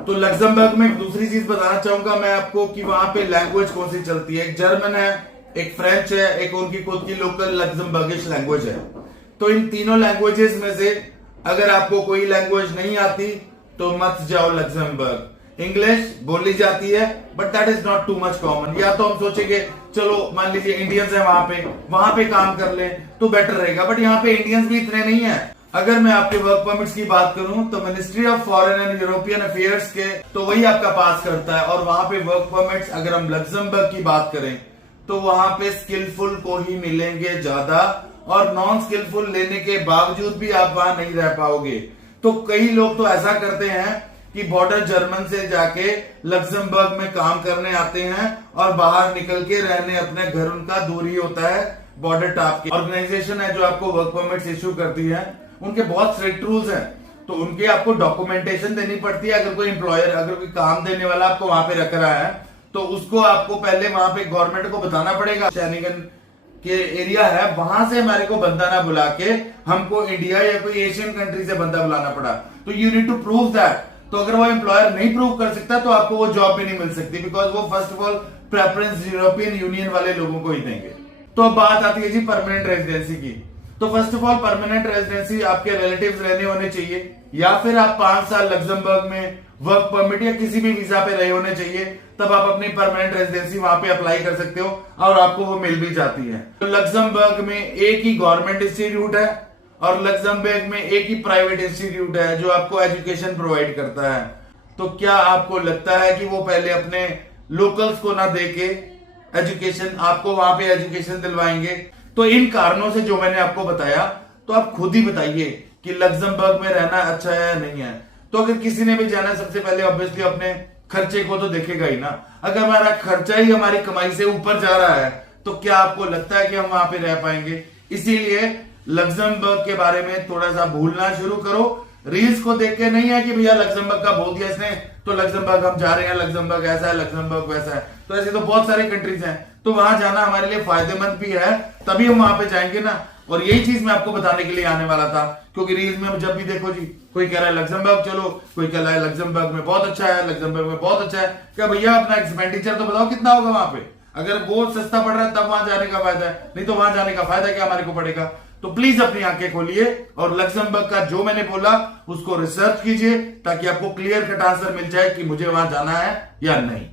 तो लग्जमबर्ग में एक दूसरी चीज बताना चाहूंगा मैं आपको कि वहां पे लैंग्वेज कौन सी चलती है। एक जर्मन है, एक फ्रेंच है, एक उनकी खुद की लोकल लग्जमबर्गिश लैंग्वेज है। तो इन तीनों लैंग्वेजेस में से अगर आपको कोई लैंग्वेज नहीं आती तो मत जाओ लग्जमबर्ग। इंग्लिश बोली जाती है but that is not too much common. या तो हम सोचेंगे चलो मान लीजिए इंडियंस है वहां पे काम कर ले तो बेटर रहेगा, बट यहाँ पे इंडियंस भी इतने नहीं है। अगर मैं आपके वर्क परमिट्स की बात करूं तो ministry of foreign and European affairs के तो वही आपका पास करता है, और वहां पे वर्क परमिट्स अगर हम लग्जमबर्ग की बात करें तो वहां पे स्किलफुल को ही मिलेंगे ज्यादा, और नॉन स्किलफुल लेने के बावजूद भी आप वहां नहीं रह पाओगे। तो कई लोग तो ऐसा करते हैं कि बॉर्डर जर्मन से जाके लग्जमबर्ग में काम करने आते हैं और बाहर निकल के रहने अपने घर उनका दूर ही होता है बॉर्डर टाप के। ऑर्गेनाइजेशन है जो आपको वर्क परमिट्स इश्यू करती है, उनके बहुत स्ट्रिक्ट रूल्स हैं, तो उनके आपको डॉक्यूमेंटेशन देनी पड़ती है। अगर कोई एम्प्लॉयर अगर कोई काम देने वाला आपको वहां पे रख रहा है तो उसको आपको पहले वहां पे गवर्नमेंट को बताना पड़ेगा शैनिगन के एरिया है वहां से हमारे को बंदा ना बुला के हमको इंडिया या कोई एशियन कंट्री से बंदा बुलाना पड़ा, तो you need to prove that. तो अगर वो एम्प्लॉयर नहीं प्रूव कर सकता तो आपको वो जॉब भी नहीं मिल सकती, बिकॉज वो first of all preference European union वाले लोगों को ही देंगे। तो अब बात आती है जी परमानेंट रेजिडेंसी की। तो first of all permanent residency आपके रिलेटिव्स रहने होने चाहिए, या फिर आप 5 साल लग्जमबर्ग में वर्क परमिट या किसी भी वीजा पे रहे होने चाहिए, तब आप अपनी परमानेंट रेजिडेंसी वहां पे अप्लाई कर सकते हो और आपको वो मिल भी जाती है। तो लग्जमबर्ग में एक ही गवर्नमेंट इंस्टीट्यूट है और लग्जमबर्ग में एक ही प्राइवेट इंस्टीट्यूट है जो आपको एजुकेशन प्रोवाइड करता है। तो क्या आपको लगता है कि वो पहले अपने लोकल्स को ना देके एजुकेशन आपको वहां पे एजुकेशन दिलवाएंगे? तो इन कारणों से जो मैंने आपको बताया, तो आप खुद ही बताइए कि लग्जमबर्ग में रहना अच्छा है या नहीं है। तो अगर किसी ने भी जाना है, सबसे पहले ऑब्वियसली अपने खर्चे को तो देखेगा ही ना। अगर हमारा खर्चा ही हमारी कमाई से ऊपर जा रहा है तो क्या आपको लगता है कि हम वहां पे रह पाएंगे? इसीलिए लग्जमबर्ग के बारे में थोड़ा सा भूलना शुरू करो। रील्स को देख के नहीं है कि भैया लग्जमबर्ग का बोल दिया इसने तो लग्जमबर्ग हम जा रहे हैं, लग्जमबर्ग ऐसा है, लग्जमबर्ग वैसा है। तो ऐसे तो बहुत सारे कंट्रीज हैं, तो वहां जाना हमारे लिए फायदेमंद भी है, तभी हम वहां पे जाएंगे ना। और यही चीज मैं आपको बताने के लिए आने वाला था, क्योंकि रील्स में जब भी देखो जी कोई कह रहा है लग्जमबर्ग चलो, कोई कह रहा है लग्जमबर्ग में बहुत अच्छा है, लग्जमबर्ग में बहुत अच्छा है। क्या भैया अपना एक्सपेंडिचर तो बताओ कितना होगा वहां पे? अगर वो सस्ता पड़ रहा है तब वहां जाने का फायदा है, नहीं तो वहां जाने का फायदा क्या हमारे को पड़ेगा? तो प्लीज अपनी आंखें खोलिए और लग्जमबर्ग का जो मैंने बोला उसको रिसर्च कीजिए, ताकि आपको क्लियर कट आंसर मिल जाए कि मुझे वहां जाना है या नहीं।